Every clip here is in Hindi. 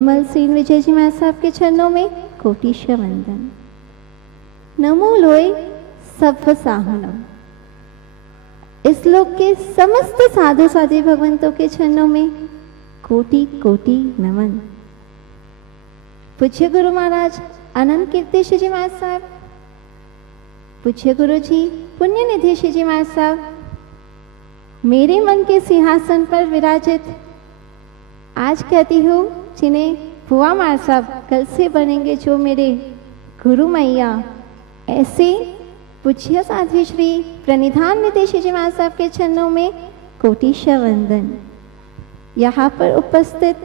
निर्मल सेन विजय जी महाराज साहब के चरणों में कोटिशा वंदन। नमो लोय सव्व साहुनम। इस लोक के समस्त साधु साध्वी भगवंतों के चरणों में कोटि कोटि नमन। पूज्य गुरु महाराज अनंत कीर्ति जी महाराज साहब, पूज्य गुरु जी पुण्य निधि जी महाराज साहब, मेरे मन के सिंहासन पर विराजित आज कहती हूँ जिन्हें बुआ महाराज साहब कल से बनेंगे जो मेरे गुरु मैया, ऐसे पूज्य साध्वी श्री प्रणिधान निधि जी महाराज साहब के चरणों में कोटिशा वंदन। यहाँ पर उपस्थित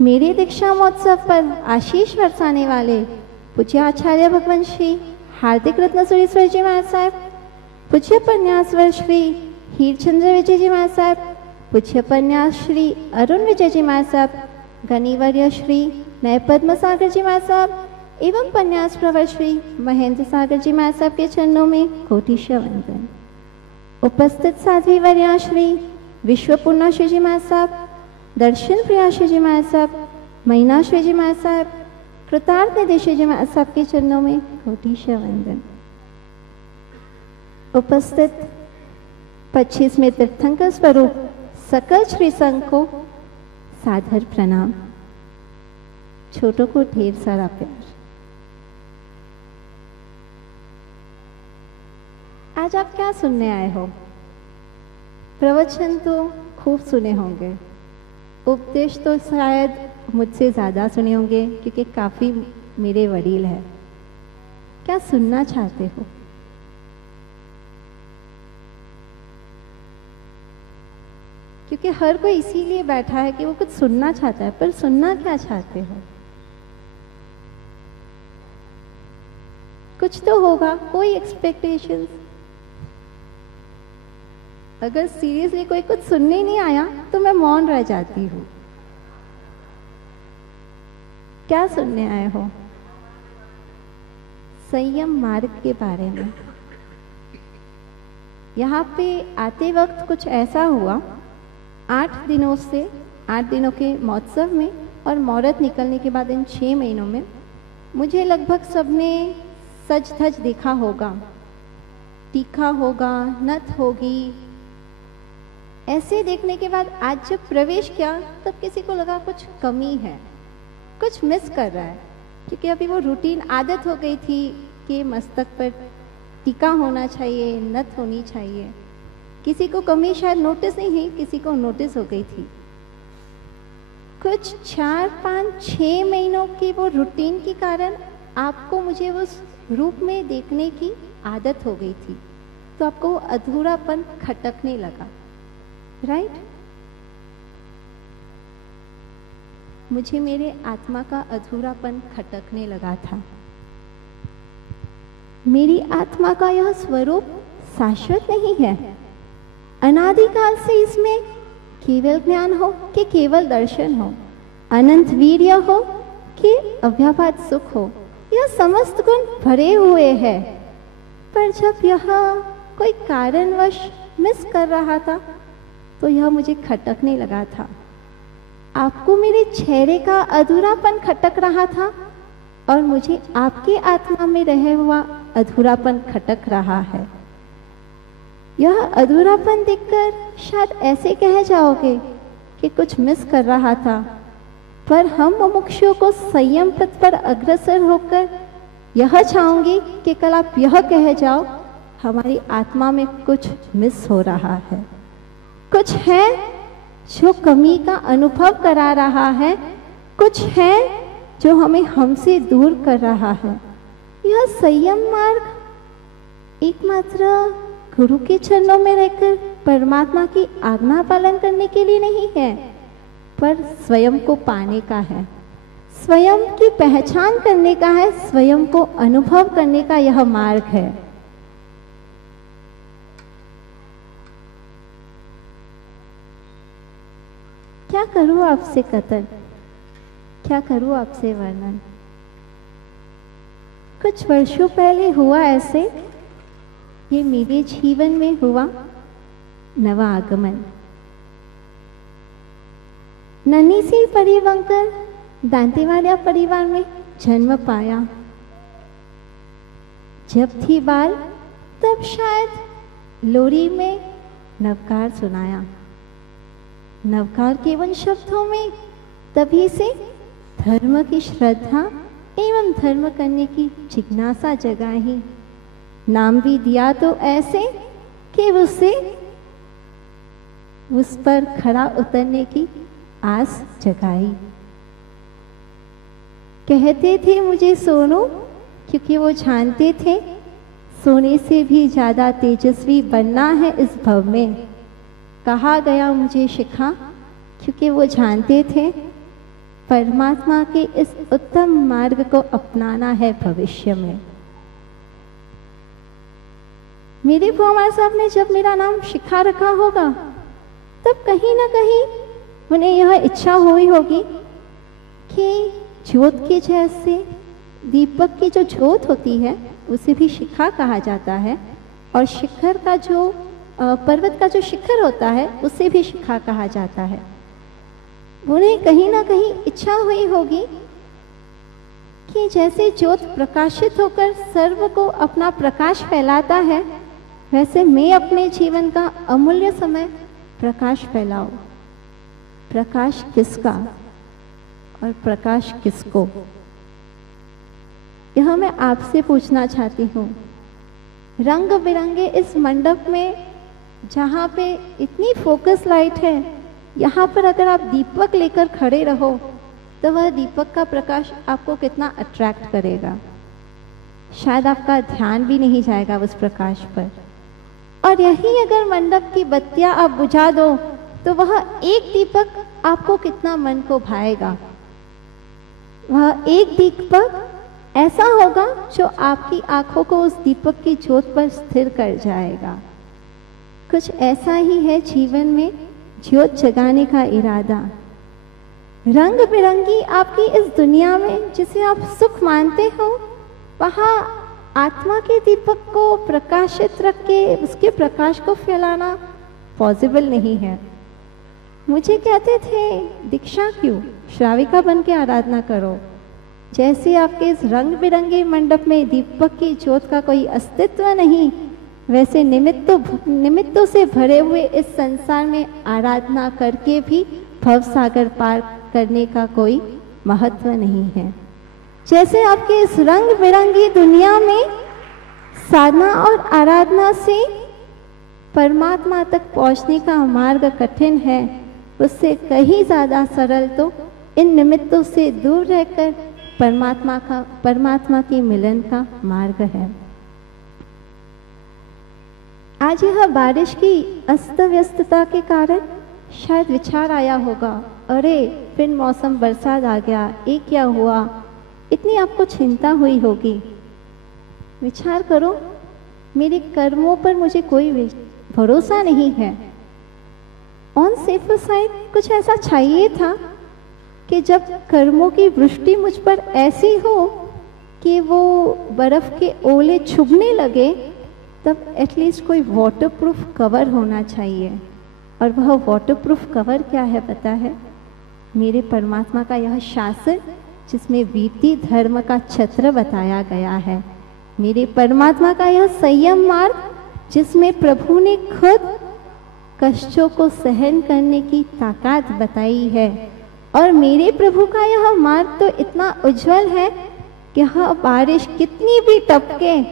मेरे दीक्षा महोत्सव पर आशीष बरसाने वाले पूज्य आचार्य भगवान श्री हार्दिक रत्न सुरेश्वर जी महाराज साहब, पूज्य पन्यासवर श्री हीरचंद्र विजय जी महाराज साहब, पूज्य पन्यास श्री अरुण विजय जी महाराज साहब, गणिवर्य श्री नए पद्म सागर जी महाराज साहब एवं पन्यास प्रवर श्री महेंद्र सागर जी महाराज साहब के चरणों में कोटिशा वंदन। उपस्थित साध्वी वर्या श्री विश्वपूर्णा श्री जी महाराज साहब, दर्शन प्रिया श्री जी महाराज साहब, महीना श्री जी महाराज साहब, कृतार्थ निधि श्री जी महाराज साहब के चरणों में कोटिशा वंदन। उपस्थित 25वें तीर्थंकर स्वरूप सकल श्री संघ को सादर प्रणाम। छोटों को ढेर सारा प्यार। आज आप क्या सुनने आए हो? प्रवचन तो खूब सुने होंगे, उपदेश तो शायद मुझसे ज़्यादा सुने होंगे क्योंकि काफ़ी मेरे वडील हैं। क्या सुनना चाहते हो? क्योंकि हर कोई इसीलिए बैठा है कि वो कुछ सुनना चाहता है, पर सुनना क्या चाहते हो? कुछ तो होगा, कोई एक्सपेक्टेशंस। अगर सीरियसली कोई कुछ सुनने ही नहीं आया तो मैं मौन रह जाती हूँ। क्या सुनने आए हो? संयम मार्ग के बारे में। यहाँ पे आते वक्त कुछ ऐसा हुआ, 8 दिनों के महोत्सव में और मुहूर्त निकलने के बाद इन 6 महीनों में मुझे लगभग सबने सज धज देखा होगा, टीका होगा, नथ होगी। ऐसे देखने के बाद आज जब प्रवेश किया तब किसी को लगा कुछ कमी है, कुछ मिस कर रहा है, क्योंकि अभी वो रूटीन आदत हो गई थी कि मस्तक पर टीका होना चाहिए, नथ होनी चाहिए। किसी को कमी शायद नोटिस नहीं हुई, किसी को नोटिस हो गई थी। कुछ 4, 5, 6 महीनों की वो रूटीन के कारण आपको मुझे उस रूप में देखने की आदत हो गई थी, तो आपको अधूरापन खटकने लगा, राइट? मुझे मेरे आत्मा का अधूरापन खटकने लगा था। मेरी आत्मा का यह स्वरूप शाश्वत नहीं है। अनादिकाल से इसमें केवल ज्ञान हो कि केवल दर्शन हो, अनंत वीर्य हो कि अव्यापात सुख हो, यह समस्त गुण भरे हुए हैं। पर जब यह कोई कारणवश मिस कर रहा था तो यह मुझे खटकने लगा था। आपको मेरे चेहरे का अधूरापन खटक रहा था और मुझे आपकी आत्मा में रहे हुआ अधूरापन खटक रहा है। यह अधूरापन देखकर शायद ऐसे कह जाओगे कि कुछ मिस कर रहा था, पर हम मुमुक्षुओं को संयम पथ पर अग्रसर होकर यह चाहूंगी कि कल आप यह कह जाओ, हमारी आत्मा में कुछ मिस हो रहा है, कुछ है जो कमी का अनुभव करा रहा है, कुछ है जो हमें हमसे दूर कर रहा है। यह संयम मार्ग एकमात्र गुरु के चरणों में रहकर परमात्मा की आज्ञा पालन करने के लिए नहीं है, पर स्वयं को पाने का है, स्वयं की पहचान करने का है, स्वयं को अनुभव करने का यह मार्ग है। क्या करूं आपसे कथन, क्या करूं आपसे वर्णन। कुछ वर्षों पहले हुआ ऐसे, ये मेरे जीवन में हुआ नवा आगमन। नन्ही सी परी बनकर दांतेवाडिया परिवार में जन्म पाया। जब थी बाल तब शायद लोरी में नवकार सुनाया। नवकार के उन शब्दों में तभी से धर्म की श्रद्धा एवं धर्म करने की जिज्ञासा जगाई। नाम भी दिया तो ऐसे कि उस पर खरा उतरने की आस जगाई। कहते थे मुझे सोनू, क्योंकि वो जानते थे सोने से भी ज्यादा तेजस्वी बनना है इस भव में। कहा गया मुझे शिखा, क्योंकि वो जानते थे परमात्मा के इस उत्तम मार्ग को अपनाना है भविष्य में। मेरे भगवान साहब ने जब मेरा नाम शिखा रखा होगा तब कहीं ना कहीं उन्हें यह इच्छा हुई होगी कि ज्योत के जैसे दीपक की जो ज्योत होती है उसे भी शिखा कहा जाता है, और शिखर का जो पर्वत का जो शिखर होता है उसे भी शिखा कहा जाता है। उन्हें कहीं ना कहीं इच्छा हुई होगी कि जैसे ज्योत प्रकाशित होकर सर्व को अपना प्रकाश फैलाता है, वैसे मैं अपने जीवन का अमूल्य समय प्रकाश फैलाऊं। प्रकाश किसका और प्रकाश किसको, यह मैं आपसे पूछना चाहती हूँ। रंग बिरंगे इस मंडप में जहाँ पे इतनी फोकस लाइट है, यहाँ पर अगर आप दीपक लेकर खड़े रहो तो वह दीपक का प्रकाश आपको कितना अट्रैक्ट करेगा। शायद आपका ध्यान भी नहीं जाएगा उस प्रकाश पर। और यही अगर मंडप की बत्तियां आप बुझा दो तो वह एक दीपक आपको कितना मन को भाएगा। वह एक दीपक ऐसा होगा जो आपकी आंखों को उस दीपक की ज्योत पर स्थिर कर जाएगा। कुछ ऐसा ही है जीवन में ज्योत जगाने का इरादा। रंग बिरंगी आपकी इस दुनिया में जिसे आप सुख मानते हो, वहाँ आत्मा के दीपक को प्रकाशित रख के उसके प्रकाश को फैलाना पॉसिबल नहीं है। मुझे कहते थे दीक्षा क्यों, श्राविका बन के आराधना करो। जैसे आपके इस रंग बिरंगे मंडप में दीपक की ज्योत का कोई अस्तित्व नहीं, वैसे निमित्तों से भरे हुए इस संसार में आराधना करके भी भव सागर पार करने का कोई महत्व नहीं है। जैसे आपके इस रंग बिरंगी दुनिया में साधना और आराधना से परमात्मा तक पहुंचने का मार्ग कठिन है, उससे कहीं ज्यादा सरल तो इन निमित्तों से दूर रहकर परमात्मा के मिलन का मार्ग है। आज यह बारिश की अस्त व्यस्तता के कारण शायद विचार आया होगा, अरे फिर मौसम बरसात आ गया, ये क्या हुआ, इतनी आपको चिंता हुई होगी। विचार करो, मेरे कर्मों पर मुझे कोई भरोसा नहीं है। ऑन सेफर साइड कुछ ऐसा चाहिए था कि जब कर्मों की वृष्टि मुझ पर ऐसी हो कि वो बर्फ के ओले चुभने लगे, तब एटलीस्ट कोई वाटरप्रूफ कवर होना चाहिए। और वह वाटरप्रूफ कवर क्या है पता है? मेरे परमात्मा का यह शासन जिसमें वीति धर्म का छत्र बताया गया है। मेरे परमात्मा का यह संयम मार्ग जिसमें प्रभु ने खुद कष्टों को सहन करने की ताकत बताई है। और मेरे प्रभु का यह मार्ग तो इतना उज्जवल है कि यह बारिश कितनी भी टपके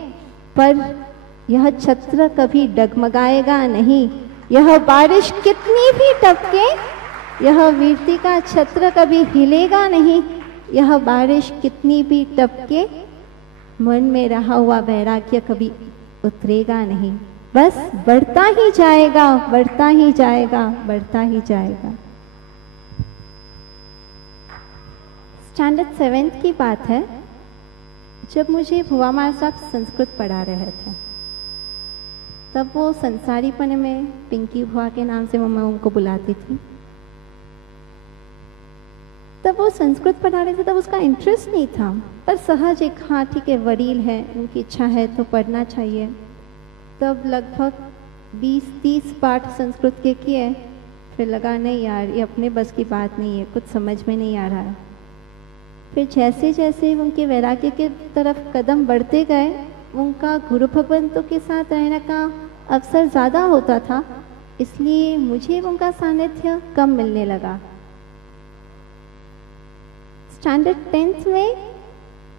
पर यह छत्र कभी डगमगाएगा नहीं। यह बारिश कितनी भी टपके, यह वीरती का छत्र कभी हिलेगा नहीं। यह बारिश कितनी भी टपके, मन में रहा हुआ वैराग्य कभी उतरेगा नहीं। बस बढ़ता ही जाएगा, बढ़ता ही जाएगा, बढ़ता ही जाएगा। स्टैंडर्ड 7th की बात है, जब मुझे भुआ मार साहब संस्कृत पढ़ा रहे थे, तब वो संसारीपने में पिंकी भुआ के नाम से मैं उनको बुलाती थी। तब वो संस्कृत पढ़ा रहे थे, तब उसका इंटरेस्ट नहीं था, पर सहज एक हाँ ठीक है वडील है, उनकी इच्छा है तो पढ़ना चाहिए। तब लगभग 20-30 पाठ संस्कृत के किए, फिर लगा नहीं यार ये अपने बस की बात नहीं है, कुछ समझ में नहीं आ रहा है। फिर जैसे जैसे उनके वैराग्य की तरफ कदम बढ़ते गए, उनका गुरु भगवंतों के साथ रहने का अवसर ज़्यादा होता था, इसलिए मुझे उनका सानिध्य कम मिलने लगा। स्टैंडर्ड 10th में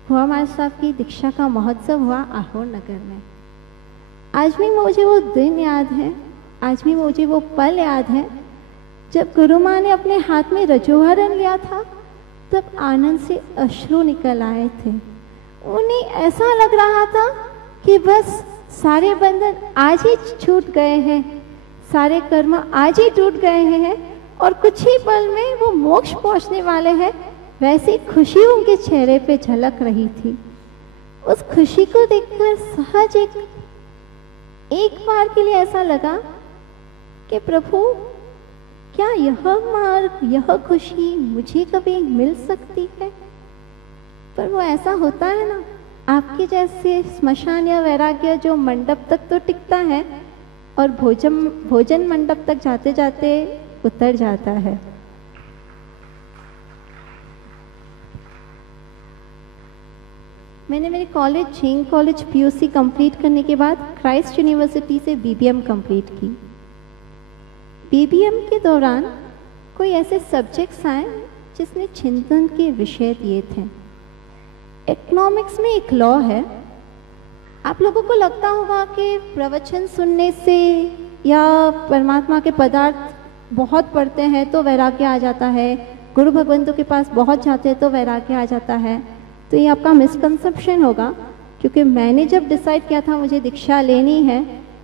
भुआ महाराज साहब की दीक्षा का महोत्सव हुआ आहोर नगर में। आज भी मुझे वो दिन याद है, आज भी मुझे वो पल याद है जब गुरु माँ ने अपने हाथ में रजोहरण लिया था, तब आनंद से अश्रु निकल आए थे। उन्हें ऐसा लग रहा था कि बस सारे बंधन आज ही छूट गए हैं, सारे कर्म आज ही टूट गए हैं और कुछ ही पल में वो मोक्ष पहुंचने वाले हैं। वैसी खुशी उनके चेहरे पे झलक रही थी। उस खुशी को देखकर सहज एक बार के लिए ऐसा लगा कि प्रभु, क्या यह मार्ग, यह खुशी मुझे कभी मिल सकती है? पर वो ऐसा होता है ना, आपके स्मशान या वैराग्य जो मंडप तक तो टिकता है और भोजन मंडप तक जाते जाते उतर जाता है। मैंने मेरे कॉलेज झींग कॉलेज पीयूसी कंप्लीट करने के बाद क्राइस्ट यूनिवर्सिटी से बीबीएम कंप्लीट की। बीबीएम के दौरान कोई ऐसे सब्जेक्ट्स आए जिसने चिंतन के विषय दिए थे। इकोनॉमिक्स में एक लॉ है, आप लोगों को लगता होगा कि प्रवचन सुनने से या परमात्मा के पदार्थ बहुत पढ़ते हैं तो वैराग्य आ जाता है, गुरु भगवंतों के पास बहुत जाते हैं तो वैराग्य आ जाता है। तो ये आपका मिसकंसेप्शन होगा, क्योंकि मैंने जब डिसाइड किया था मुझे दीक्षा लेनी है,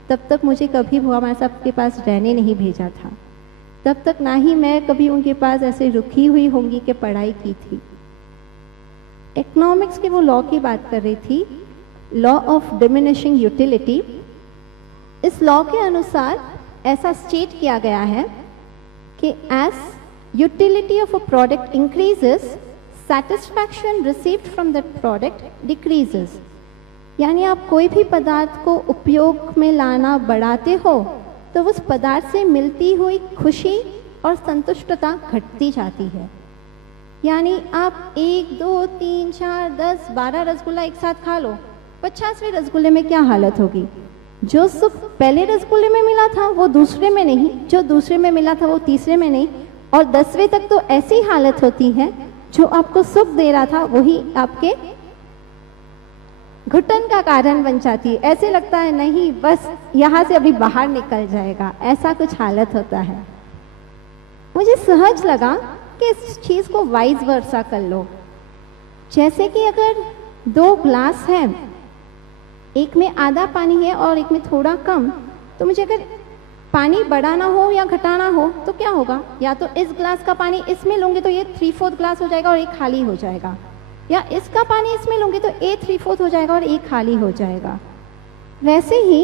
तब तक मुझे कभी भुआ महाराज साहब के पास रहने नहीं भेजा था। तब तक ना ही मैं कभी उनके पास ऐसे रुकी हुई होंगी कि पढ़ाई की थी। इकोनॉमिक्स के वो लॉ की बात कर रही थी, लॉ ऑफ डिमिनिशिंग यूटिलिटी। इस लॉ के अनुसार ऐसा स्टेट किया गया है कि as utility of a product increases, satisfaction received from that product decreases। यानी आप कोई भी पदार्थ को उपयोग में लाना बढ़ाते हो तो उस पदार्थ से मिलती हुई खुशी और संतुष्टता घटती जाती है। यानी आप 1, 2, 3, 4, 10, 12 रसगुल्ला एक साथ खा लो, 50वें रसगुल्ले में क्या हालत होगी? जो सुख पहले रसगुल्ले में मिला था वो दूसरे में नहीं, जो दूसरे में मिला था वो तीसरे में नहीं, और 10वें तक तो ऐसी हालत होती है जो आपको सुख दे रहा था वही आपके घुटन का कारण बन जाती है। ऐसे लगता है नहीं बस यहाँ से अभी बाहर निकल जाएगा, ऐसा कुछ हालत होता है। मुझे सहज लगा कि इस चीज को वाइज वर्सा कर लो। जैसे कि अगर 2 ग्लास है, एक में आधा पानी है और एक में थोड़ा कम, तो मुझे अगर पानी बढ़ाना हो या घटाना हो तो क्या होगा? या तो इस ग्लास का पानी इसमें लूंगी तो ये 3/4 ग्लास हो जाएगा और एक खाली हो जाएगा, या इसका पानी इसमें लूंगी तो ये 3/4 हो जाएगा और एक खाली हो जाएगा। वैसे ही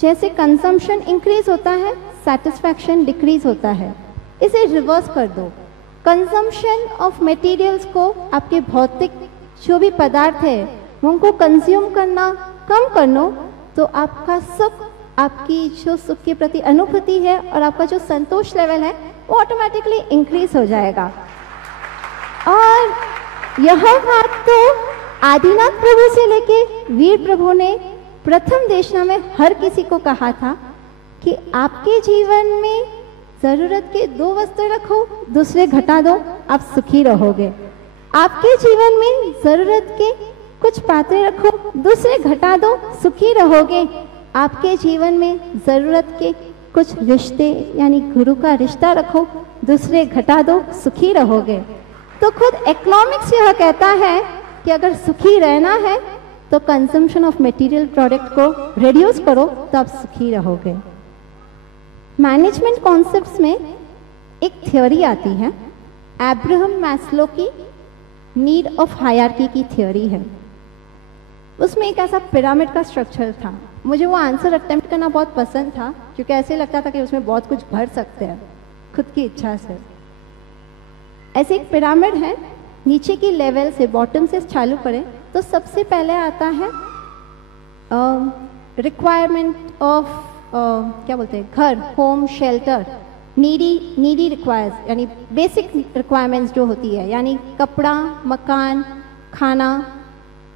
जैसे कंजम्पशन इंक्रीज होता है, सेटिस्फैक्शन डिक्रीज होता है। इसे रिवर्स कर दो, कंजम्पशन ऑफ मटेरियल्स को, आपके भौतिक जो भी पदार्थ है उनको कंज्यूम करना कम कर लो, तो आपका सुख, आपकी जो सुख के प्रति अनुभूति है और आपका जो संतोष लेवल है वो ऑटोमेटिकली इंक्रीज हो जाएगा। और यह बात तो आदिनाथ प्रभु से लेके वीर प्रभु ने प्रथम देशना में हर किसी को कहा था कि आपके जीवन में जरूरत के 2 वस्त्र रखो, दूसरे घटा दो, आप सुखी रहोगे। आपके जीवन में जरूरत के कुछ पात्रे रखो, दूसरे घटा दो, सुखी रहोगे। आपके जीवन में जरूरत के कुछ रिश्ते यानी गुरु का रिश्ता रखो, दूसरे घटा दो, सुखी रहोगे। तो खुद इकोनॉमिक्स यह कहता है कि अगर सुखी रहना है तो कंजम्पशन ऑफ मटेरियल प्रोडक्ट को रिड्यूस करो, तो आप सुखी रहोगे। मैनेजमेंट कॉन्सेप्ट्स में एक थ्योरी आती है, अब्राहम मैस्लो की नीड ऑफ हायरार्की की थ्योरी है। उसमें एक ऐसा पिरामिड का स्ट्रक्चर था। मुझे वो आंसर अटेम्प्ट करना बहुत पसंद था, क्योंकि ऐसे लगता था कि उसमें बहुत कुछ भर सकते हैं खुद की इच्छा से। ऐसे एक पिरामिड है, नीचे की लेवल से, बॉटम से चालू करें तो सबसे पहले आता है रिक्वायरमेंट ऑफ क्या बोलते हैं, घर, होम, शेल्टर, नीडी रिक्वायर्स यानी बेसिक रिक्वायरमेंट्स जो होती है, यानी कपड़ा, मकान, खाना,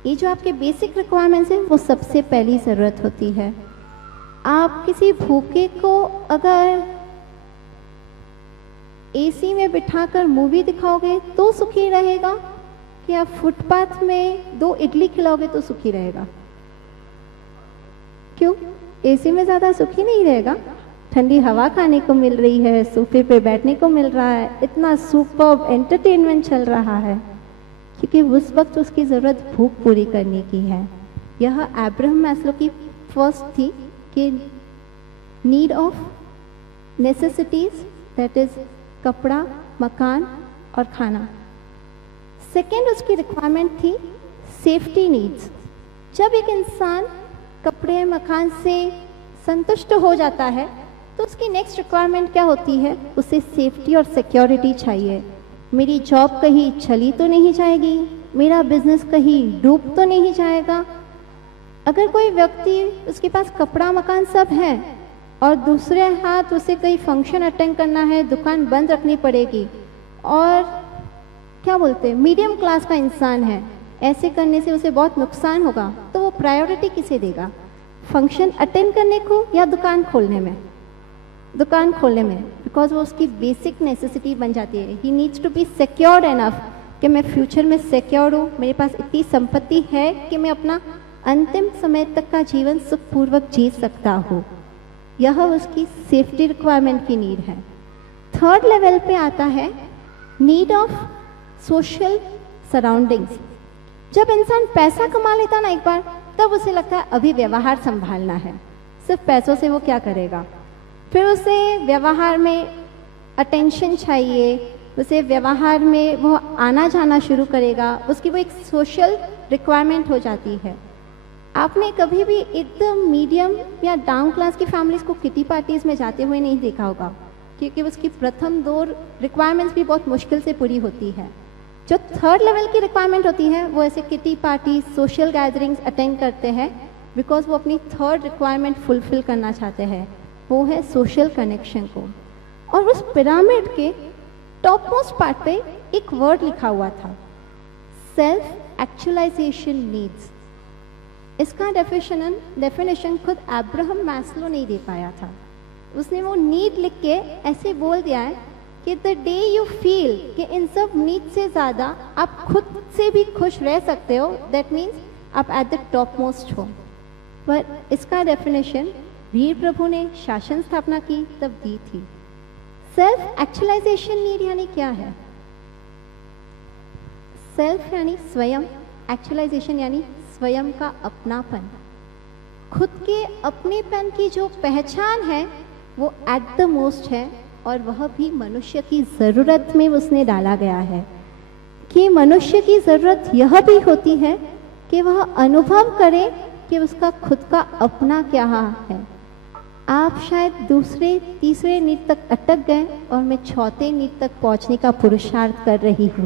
ये जो आपके बेसिक रिक्वायरमेंट्स हैं वो सबसे पहली ज़रूरत होती है। आप किसी भूखे को अगर एसी में बिठाकर मूवी दिखाओगे तो सुखी रहेगा, कि आप फुटपाथ में 2 इडली खिलाओगे तो सुखी रहेगा? क्यों? एसी में ज़्यादा सुखी नहीं रहेगा। ठंडी हवा खाने को मिल रही है, सोफे पे बैठने को मिल रहा है, इतना सुपर्ब एंटरटेनमेंट चल रहा है, क्योंकि उस वक्त उसकी ज़रूरत भूख पूरी करने की है। यह अब्राहम मैस्लो की फर्स्ट थी कि need of necessities, that is कपड़ा, मकान और खाना। सेकेंड उसकी रिक्वायरमेंट थी सेफ्टी नीड्स। जब एक इंसान कपड़े, मकान से संतुष्ट हो जाता है तो उसकी नेक्स्ट रिक्वायरमेंट क्या होती है? उसे सेफ्टी और सिक्योरिटी चाहिए। मेरी जॉब कहीं चली तो नहीं जाएगी, मेरा बिजनेस कहीं डूब तो नहीं जाएगा। अगर कोई व्यक्ति, उसके पास कपड़ा, मकान सब है और दूसरे हाथ उसे कहीं फंक्शन अटेंड करना है, दुकान बंद रखनी पड़ेगी, और क्या बोलते हैं, मीडियम क्लास का इंसान है, ऐसे करने से उसे बहुत नुकसान होगा, तो वो प्रायोरिटी किसे देगा? फंक्शन अटेंड करने को या दुकान खोलने में? दुकान खोलने में, बिकॉज वो उसकी बेसिक नेसेसिटी बन जाती है। He needs to be secured enough कि मैं फ्यूचर में सिक्योर हूँ, मेरे पास इतनी संपत्ति है कि मैं अपना अंतिम समय तक का जीवन सुखपूर्वक जी सकता हूँ। यह उसकी सेफ्टी रिक्वायरमेंट की नीड है। थर्ड लेवल पे आता है नीड ऑफ सोशल सराउंडिंग्स। जब इंसान पैसा कमा लेता ना एक बार, तब उसे लगता है अभी व्यवहार संभालना है। सिर्फ पैसों से वो क्या करेगा? फिर उसे व्यवहार में अटेंशन चाहिए, उसे व्यवहार में वो आना जाना शुरू करेगा, उसकी वो एक सोशल रिक्वायरमेंट हो जाती है। आपने कभी भी एकदम मीडियम या डाउन क्लास की फैमिलीज को किटी पार्टीज में जाते हुए नहीं देखा होगा, क्योंकि उसकी प्रथम 2 रिक्वायरमेंट्स भी बहुत मुश्किल से पूरी होती है। जो थर्ड लेवल की रिक्वायरमेंट होती है वो ऐसे kitty party, social gatherings attend करते हैं, बिकॉज वो अपनी थर्ड रिक्वायरमेंट फुलफिल करना चाहते हैं, वो है सोशल कनेक्शन को। और उस पिरामिड के टॉप मोस्ट पार्ट पे एक वर्ड लिखा हुआ था, सेल्फ एक्चुअलाइजेशन नीड्स। इसका डेफिनेशन खुद अब्राहम मैस्लो नहीं दे पाया था। उसने वो नीड लिख के ऐसे बोल दिया है कि द डे यू फील कि इन सब नीड से ज़्यादा आप खुद से भी खुश रह सकते हो, दैट मीन्स आप एट द टॉप मोस्ट हो। पर इसका डेफिनेशन वीर प्रभु ने शासन स्थापना की तब दी थी। सेल्फ एक्चुअलाइजेशन नीड यानी क्या है? सेल्फ यानी स्वयं, एक्चुअलाइजेशन यानी स्वयं का अपनापन। खुद के अपनेपन की जो पहचान है वो एट द मोस्ट है, और वह भी मनुष्य की ज़रूरत में उसने डाला गया है कि मनुष्य की ज़रूरत यह भी होती है कि वह अनुभव करे कि उसका खुद का अपना क्या है। आप शायद दूसरे तीसरे नीड तक अटक गए और मैं चौथे नीड तक पहुंचने का पुरुषार्थ कर रही हूँ।